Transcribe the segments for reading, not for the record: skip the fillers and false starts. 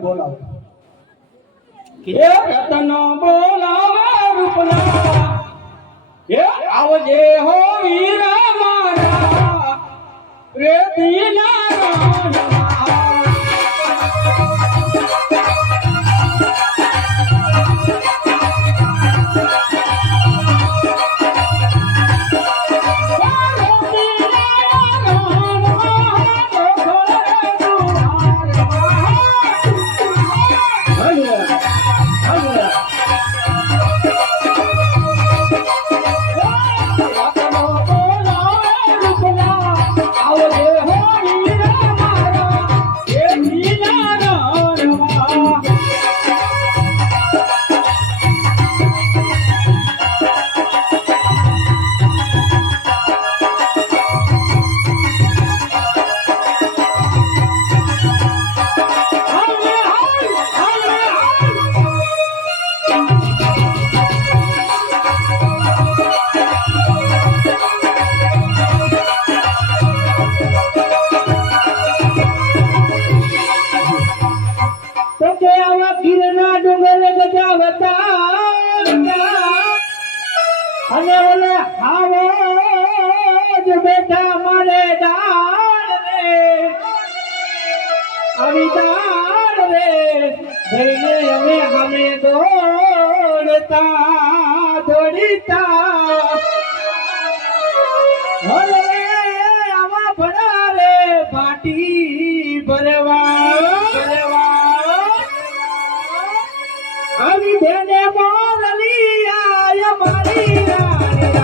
બોલાવો કે રતન બોલાવે રૂપલા એ આવજે હો વીરા મારા પ્રેતીના અને ઓલે આવો જ બેટા મારે દાળ રે આવી દાળ રે જઈને અમે દોડતા હવે આવા ભણા રે પાટી ભરવા આવી બેને મોરલી આય મારી રાણી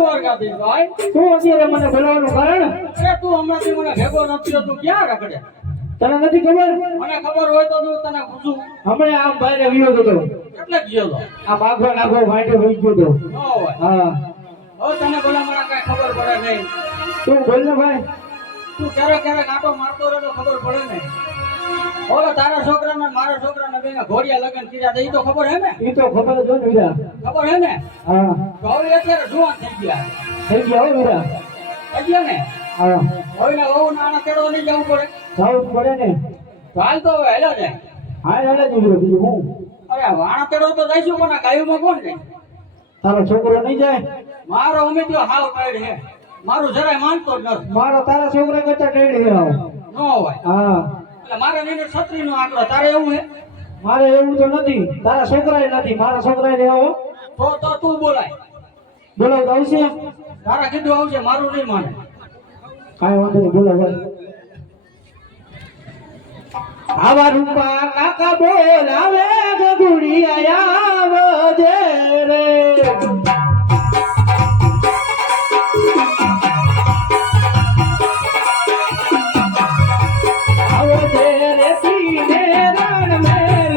દ્વારકા થી ભાઈ તું અત્યારે મને બોલાવવાનું કારણ અરે તું હમણાંથી મને ભેગો નથી તું ક્યાં રખડે તને નથી ખબર મને ખબર હોય તો તું તને પૂછું હમણે આમ બહાર વિયો હતો એટલે ગયો તો આ માગો નાગો વાંટે હોઈ ગયો તો ન હોય હા હવે તને બોલા મને કઈ ખબર પડે નહીં તું બોલ ને ભાઈ તું ક્યારેક ક્યારેક આંટો મારતો રહે તો ખબર પડે ને હવે તારા છોકરાને મારા છોકરાને બેને ઘોડિયા લગન કર્યા હતા એ તો ખબર હે ને એ તો ખબર જ હોય ને વીરા ખબર હે ને હા તો હવે અત્યારે જુવાન થઈ ગયા થઈ ગયા હો વીરા થઈ ગયા ને હા હવે ને વહુ નાના તેડો નહીં જવું પડે જાવું જ પડે ને તો હાલ તો હવે હેલો જાય હા હાલે જ વીરો બીજું હું અરે વાણા તેડો તો જઈશું કોના ગાયુંમાં કોણ જાય તારો છોકરો નહીં જાય મારો ઉમેદવાર હાવ ટાઈડ હે મારું જરાય માનતો જ નથી મારો તારા છોકરા કરતા ટેડી આવ ન હોય હા એટલે મારે નીને છત્રી નો આંકડો તારે એવું હે મારે એવું તો નથી તારા છોકરાએ નથી મારા છોકરાએ લેવો તો તું બોલાય બોલાવ તો આવશે તારા કીધું આવશે મારું નહીં માને કાંઈ વાંધો નહીં બોલાવ ભાઈ આવા રૂપા કાકા બોલાવે ગગુડી આયા દે રે આવો દે રે સીને રણ મેલ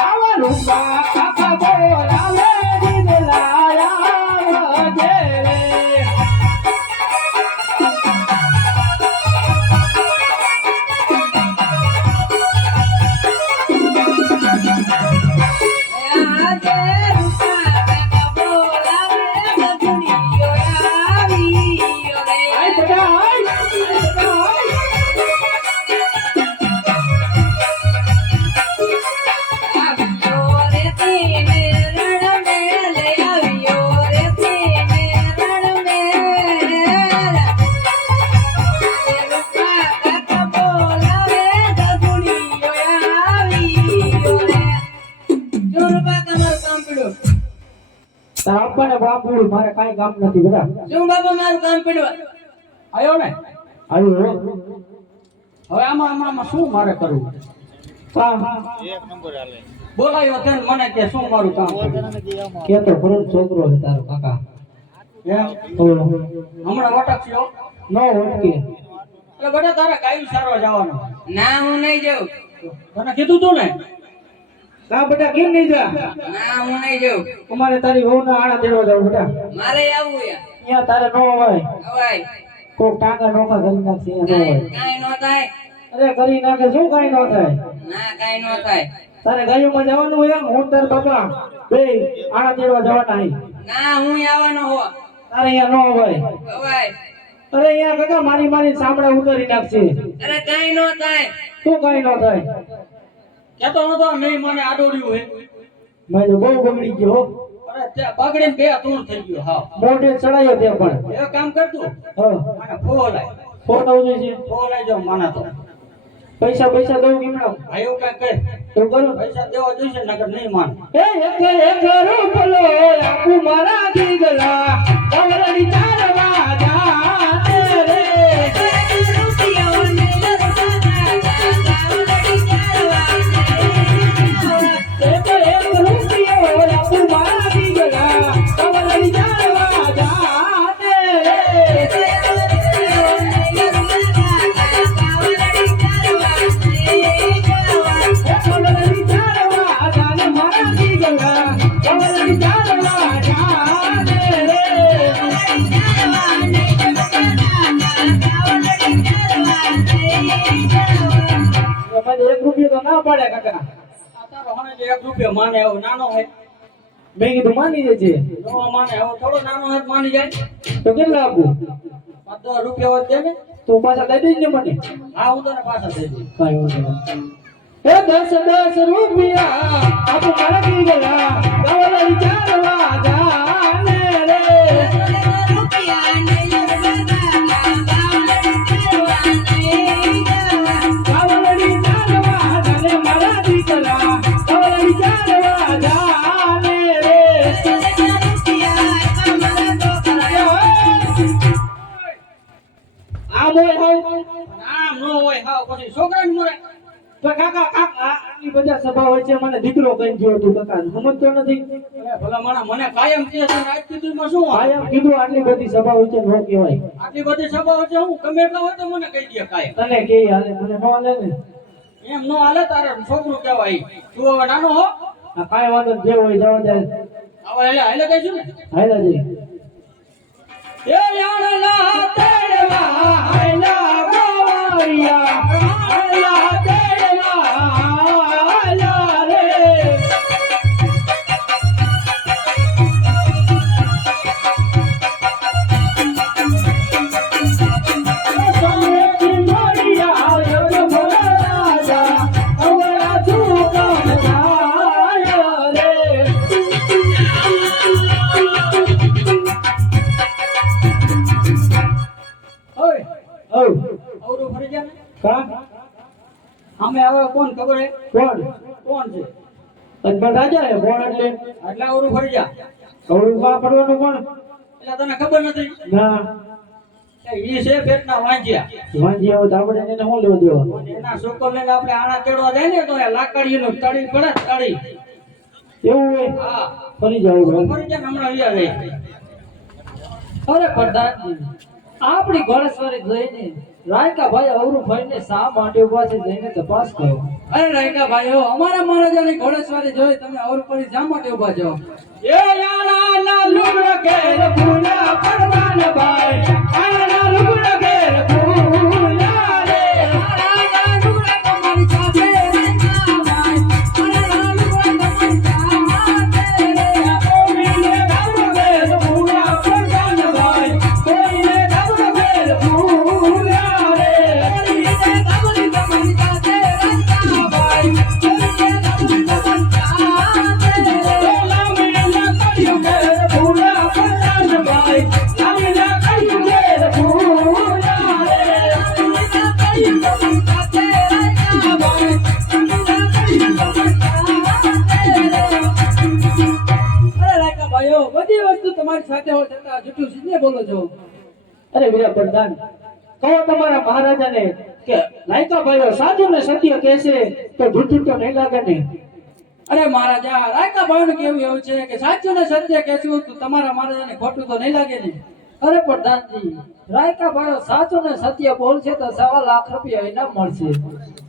આવા રૂપા કાકા બોલાવે દિલ લાયા દે રે આય બેટા આય તારા આપવાને બાપુડી મારે કાંઈ કામ નથી બેટા શું બાબા મારું કામ પડ્યું આયો ને આવ્યો હવે આમાં શું મારે કરવું બોલાયો તેને મને કે શું મારું કામ પડ્યું કે તો ખરો છોકરો છે તારો કાકા એમ ઓલો હમણાં વટકશો નો ઓટકે એટલે બેટા તારે ગાયું સારવા જવાનું ના હું નહીં જાઉં તને કીધું તું ને ના બેટા કેમ નહીં જા ના હું નહીં જાઉં અમારે તારી વહુના આણા દેવા જાવ બેટા મારે આવું યાર અહીંયા તારે નો હોય હવાય કોક ટાંકા નોખા કરી નાખશે અહીંયા નો હોય કાઈ નો થાય અરે કરી નાખે શું કાંઈ ન થાય ના કાઈ નો થાય તારે ગાયોમાં જવાનું હોય એમ હું તાર બાપા બે આણા દેવા જવાના અહીં ના હું આવવાનો હો તારે અહીંયા નો હોય હવાય અરે અહીંયા કાકા મારી મારી સાંભળા ઉતારી નાખશે અરે કાઈ નો થાય શું કાંઈ ન થાય કેતો નતો નહીં મને આડોડ્યું હે મેં તો બહુ બગડી ગયો હો. અરે તે બગડીને બે દૂર થઈ ગયો હા મોઢે ચડાયો તે પણ એ કામ કરતું હા અને ફોલાય ફોન આવજો છે ફોલાઈ જાવ માના તો પૈસા પૈસા દઉં કેમણા આ એવું કઈ કહે એવું કરું પૈસા દેવા જોઈશે નકર નહીં માન એક રૂપલો આપુ મારા દીગલા કવરડી ચાલવા જાતે રે એક રૂપિયો આપુ મારા દીગલા કવરડી ચાલવા જાતે રે કવરડી ચાલવા જાને મારા દીગલા કવરડી ચાલવા જાતે રે મને એક રૂપિયો તો ના પડે કાકા આ તારો હણે જે 1 રૂપિયો માને એવો નાનો હે મેં કીધું માની જશે નો માને એવો થોડો નાનો હે તો માની જાય તો કેટલા આપું 5 રૂપિયા હોત દે ને તું પાછા દઈ દેજે મને હા હું તને પાછા દઈ દઉં કાંઈ વાંધો નહીં. એ 10 રૂપિયા આપુ મારા દીગલા કવરડી ચાલવા જાને રે કવરડી ચાલવા જાને મારા દીગલા કવરડી ચાલવા જાને રે આ મોય હાવ આમ નો હોય હાવ પછી છોકરાને મરે તો કાકા કાકા બધા સભા હોય છે મને દીકરો કઈ ગયો તું કાકા સમજતો નથી અરે ભલા માણા મને કાયમ કહે છે ને આજ કીધુંમાં શું આવે? આયા કીધું આટલી બધી સભા હોય છે નો કહેવાય આટલી બધી સભાઓ છે હું ગમે એટલા હોય તો મને કહી દે કાયમ. તને કે હાલે મને નો હાલે ને એમ નો હાલે તારે છોકરું કહેવાય. તું હવે નાનો હો આ કાંઈ વાંધો નહીં, જે હોય જવા દે હવે હાલે કહીશું ને હાલ્યા જઈ એ યાણલા તેડવા હાયલા ગોવાળિયા હાયલા તેડવા હાયલા રે સોનેથી મોડિયા આવ્યો ભોળા રાજા અવળા સુકામ થાય રે ઓય ઓ અવરું ફરી જા ને કા અમે આવે કોણ ખબર હે કોણ કોણ છે અજમલ રાજા હે કોણ એટલે એટલે અવરું ફરી જા કવડું કા પડવાનું કોણ એટલે તને ખબર નથી ના ઈ છે પેટના વાંજ્યા વાંજી આવો તો આપણે એને શું લેવા દેવા એના છોકરો લઈને આપણે આણા તેડવા જાય ને તો એ લાકડીનું તળી પડે તળી એવું હોય હા ફરી જાવ ફરી જા ને હમણાં અહીંયા રહી અરે પ્રધાનજી આપણી ઘોડેસવારી જોઈને રાયકા ભાઈ અવરું ભાઈને શા માટે ઉભા છે જઈને તપાસ કરો. અરે રાયકા ભાઈઓ અમારા મહારાજાની ઘોડેસવારી જોઈ તમે અવરું પડી શા માટે ઉભા છો? એ યાના લુગડા ઘેર ભૂલા પરવાન ભાઈ આના લુગડા ઘેર ભૂલા રે રાયકા લુગડા તમારી સાથે રાયકા ભાઈ અરે લુગડા તમારી સાથે રે કોઈને ગામડા ઘેર ભૂલા પરવાન ભાઈ કોઈને ગામડા ઘેર ભૂલા રે તમારી સાથે રાયકા ભાઈ લામીના કડિયું ઘેર ભૂલા પરવાન ભાઈ લામીના કડિયું ઘેર ભૂલા રે અરે રાયકા ભાઈઓ બધી વસ્તુ તમારી સાથે હોય છતાં જૂઠું સીધે બોલો છો. અરે વીરા પ્રધાન કહો તમારા મહારાજાને કે લાયકા ભાઈઓ સાચું ને સત્ય કહેશે તો જૂઠું તો નહીં લાગે ને અરે મહારાજા રાયકા ભાઈનું કેવું એવું છે કે સાચું ને સત્ય કહેશું તો તમારા મહારાજાને ખોટું તો નહીં લાગે ને? અરે પ્રધાનજી રાયકા ભાઈઓ સાચું ને સત્ય બોલશે તો 1.25 લાખ રૂપિયા ઇનામ મળશે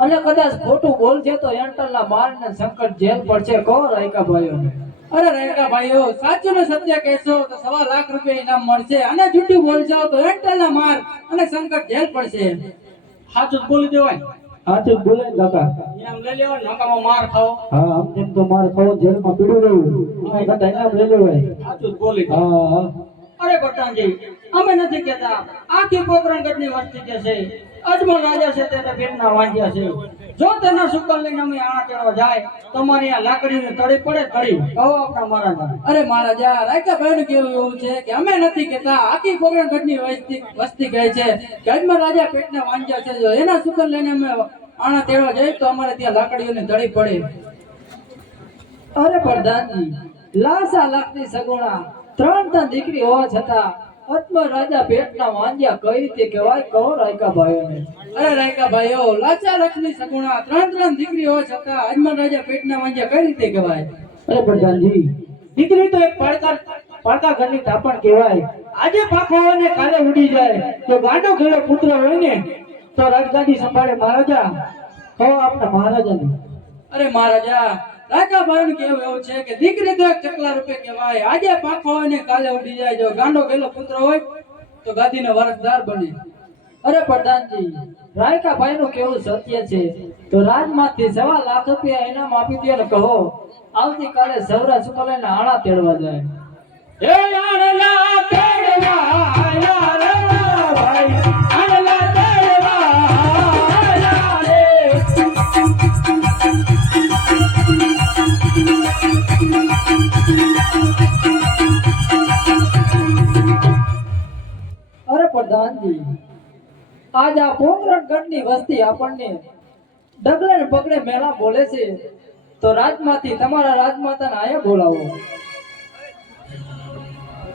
અને કદાચ ખોટું બોલશે તો એન્ટરના માર ને સંકટ જેલ પડશે. કહો રાયકા ભાઈઓને. અરે રાયકા ભાઈઓ સાચું ને સત્ય કહેશો તો 1.25 લાખ રૂપિયા ઇનામ મળશે અને જૂઠું બોલશો તો એન્ટરના માર અને સંકટ જેલ પડશે. સાચું જ બોલી દેવાય સાચું જ બોલે ને કાકા એમ લઈ લેવાય નકામો માર ખાઓ હા આમ તેમ તો મારે ખાવો જેલમાં પીડું રહેવું એના કરતા ઇનામ લઈ લેવાય સાચું જ બોલી દે. હા હા અરે પ્રધાનજી અમે નથી કહેતા આખી પોકરણગઢની વસ્તી કે છે અજમલ રાજા છે તેને પેટના વાંજ્યા છે જો તેના શુકલ લઈને અમે આણા તેડવા જાય તો અમારી આ લાકડીને તળી પડે તળી કહો આપણા મહારાજા. અરે મહારાજા રાયકા ભાઈનું કેવું એવું છે કે અમે નથી કહેતા આખી પોકરણગઢની વસ્તી કહે છે કે અજમલ રાજા પેટના વાંજ્યા છે જો એના સુકન લઈને અમે આણા તેડવા જઈએ તો અમારે ત્યાં લાકડીઓની તળી પડે. અરે પ્રધાનજી લાસા લાખની સગુણા 3 દીકરી હોવા છતાં અજમલ રાજા પેટના વાંજ્યા કઈ રીતે કહેવાય? કહો રાયકા ભાઈઓને. અરે રાયકા ભાઈઓ લાસા લાખની સગુણા 3 દીકરી હોવા છતાં અજમલ રાજા પેટના વાંજ્યા કઈ રીતે કહેવાય? અરે પ્રધાનજી દીકરી તો એક પાડકા ઘરની તાપણ કહેવાય. આજે પાખો હોય ને કાલે ઉડી જાય તો ગાંડો ઘેડો પુત્ર હોય ને તો રાજગાદી સંભાળે મહારાજા. કહો આપણા મહારાજાને. અરે મહારાજા રાયકા ભાઈનું કેવું એવું છે કે દીકરી તો એક ચકલા રૂપે કહેવાય. આજે પાખો હોય ને કાલે ઉડી જાય. જો ગાંડો ગેલો પુત્ર હોય તો ગાદીનો વારસદાર બને. અરે પ્રધાનજી રાયકા ભાઈનું કેવું સત્ય છે તો રાજમાંથી 1.25 લાખ રૂપિયા ઇનામ આપી દો ને કહો આવતીકાલે સૌરા સુકલાઈને આણા તેડવા જાય. એ આણલા તેડવા આયા રે ભાઈ આણલા તેડવા આયા રે અરે પ્રધાનજી આજ આ પોકરણગઢની વસ્તી આપણને ડગલે ને પગલે મેળા બોલે છે તો રાજમાંથી તમારા રાજમાતાને આયા બોલાવો.